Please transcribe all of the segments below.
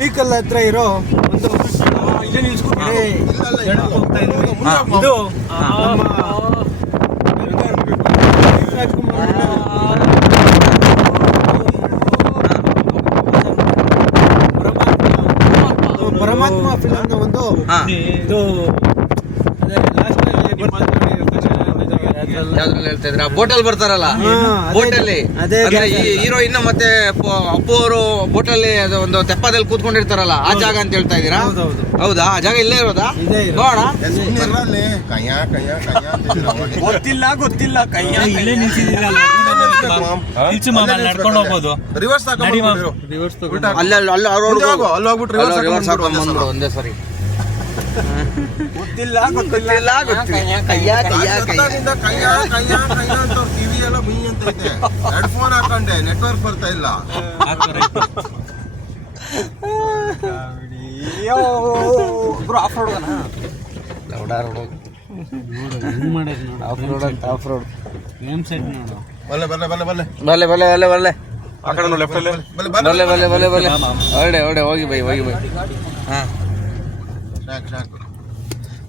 ಹುಲಿಕಲ್ ಹತ್ರ ಇರೋ ಒಂದು ಹೋಗ್ತಾ ಇದ್ವಿ. ಇದು ಪರಮಾತ್ಮ ಫಿಲಂನ ಒಂದು ಇದು ಯಾವ್ದ್ರಲ್ಲಿ ಹೇಳ್ತಾ ಇದ್ರ ಬೋಟಲ್ಲಿ ಬರ್ತಾರಲ್ಲ, ಬೋಟಲ್ಲಿ ಹೀರೋಯಿನ್ ಮತ್ತೆ ಅಪ್ಪು ಅವರು ಬೋಟಲ್ಲಿ ಒಂದು ತೆಪ್ಪದಲ್ಲಿ ಕೂತ್ಕೊಂಡಿರ್ತಾರಲ್ಲ, ಆ ಜಾಗ ಅಂತ ಹೇಳ್ತಾ ಇದೀರಾ? ಹೌದಾ? ಆ ಜಾಗ ಇಲ್ಲೇ ಇರೋದಾ? ನೋಡೋಣ. ಗೊತ್ತಿಲ್ಲ ಇಲ್ಲೇ ನಿಲ್ಸಿದ್ದೀರಲ್ಲ, ನಡ್ಕೊಂಡು ಹೋಗ್ಬೋದು. ರಿವರ್ಸ್ ಹಾಕೊಂಡ್ಬಂದ್ರು ಒಂದೇ ಸರಿ. ಗೊತ್ತಿಲ್ಲ ಟಿವಿ ಎಲ್ಲ ಬುಯ್ ಅಂತ ಐತೆ. ಹೆಡ್ಫೋನ್ ಹಾಕೊಂಡೆ, ನೆಟ್ವರ್ಕ್ ಬರ್ತಾ ಇಲ್ಲ. ಆಫ್ ರೋಡ್ ಬಲ್ಲೆ ಹೋಗಿ ಬೈ ಹಾ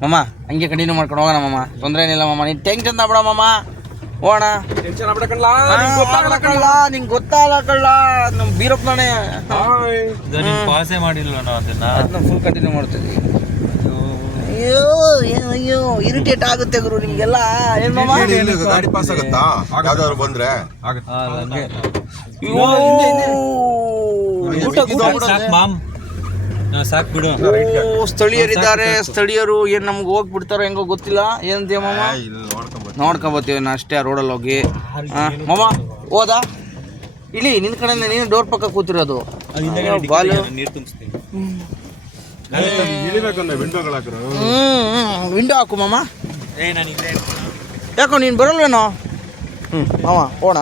ಮಮ್ಮ, ಹಂಗೆ ಕಂಟಿನ್ಯೂ ಮಾಡ್ಕೊಂಡು ಹೋಗೋಣ ಮಮ್ಮ, ತೊಂದರೆ ಏನಿಲ್ಲ ಮಮ್ಮ, ನೀನು ಟೆನ್ಷನ್ ತಗೊಬೇಡ ಮಮ್ಮ, ಹೋಗೋಣ. ನಿಂಗೆ ಗೊತ್ತಾಗಲ್ಲ ನಮ್ಮ ಬೀರಪ್ಪನೇ ಪಾಸೇ ಮಾಡಿಲ್ಲ ಅದನ್ನ ಫುಲ್ ಕಂಟಿನ್ಯೂ ಮಾಡ್ತಿದ್ವಿ. ಅಯ್ಯೋ ಇರಿಟೇಟ್ ಆಗುತ್ತೆ ಗುರು ನಿಮ್ಗೆಲ್ಲ. ಏನ್ ಮಮ್ಮ ಗಾಡಿ ಪಾಸ್ ಆಗುತ್ತಾ ಯಾವ್ದಾದ್ರು ಬಂದ್ರೆ? ಸಾಕ್ ಬಿಡು. ಸ್ಥಳೀಯರಿದ್ದಾರೆ, ಸ್ಥಳೀಯರು ಏನ್ ನಮ್ಗೆ ಹೋಗ್ಬಿಡ್ತಾರೋ ಹೆಂಗೋ ಗೊತ್ತಿಲ್ಲ. ಏನಂತೀಯ ಮಮ್ಮ? ನೋಡ್ಕೊಬತ್ತೀವಿ ಅಷ್ಟೇ ಆ ರೋಡಲ್ಲಿ ಹೋಗಿ. ಮಮ್ಮ ಹೋದಾ ಇಲ್ಲಿ ನಿನ್ ಕಡೆ ನೀನು ಡೋರ್ ಪಕ್ಕ ಕೂತಿರೋದು. ವಿಂಡೋ ಹಾಕು ಮಮ್ಮ. ಯಾಕೋ ನೀನು ಬರಲ್ವೇನೋ? ಮಾಮ ಹೋಣ.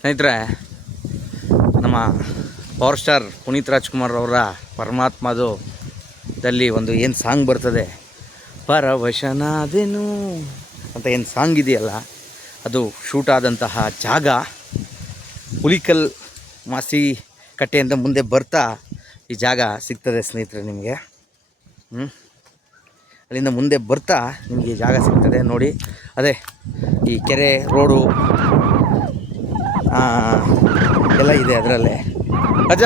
ಸ್ನೇಹಿತರೆ, ನಮ್ಮ ಪವರ್ ಸ್ಟಾರ್ ಪುನೀತ್ ರಾಜ್ಕುಮಾರ್ ಅವರ ಪರಮಾತ್ಮದು ದಲ್ಲಿ ಒಂದು ಏನು ಸಾಂಗ್ ಬರ್ತದೆ, ಪರವಶನಾದೆನು ಅಂತ ಏನು ಸಾಂಗ್ ಇದೆಯಲ್ಲ, ಅದು ಶೂಟ್ ಆದಂತಹ ಜಾಗ ಹುಲಿಕಲ್ ಮಾಸಿ ಕಟ್ಟೆಯಿಂದ ಮುಂದೆ ಬರ್ತಾ ಈ ಜಾಗ ಸಿಗ್ತದೆ ಸ್ನೇಹಿತರೆ ನಿಮಗೆ. ಅಲ್ಲಿಂದ ಮುಂದೆ ಬರ್ತಾ ನಿಮಗೆ ಈ ಜಾಗ ಸಿಗ್ತದೆ ನೋಡಿ. ಅದೇ ಈ ಕೆರೆ ರೋಡು ಎಲ್ಲ ಇದೆ ಅದರಲ್ಲೇ. ಅಜ್ಜ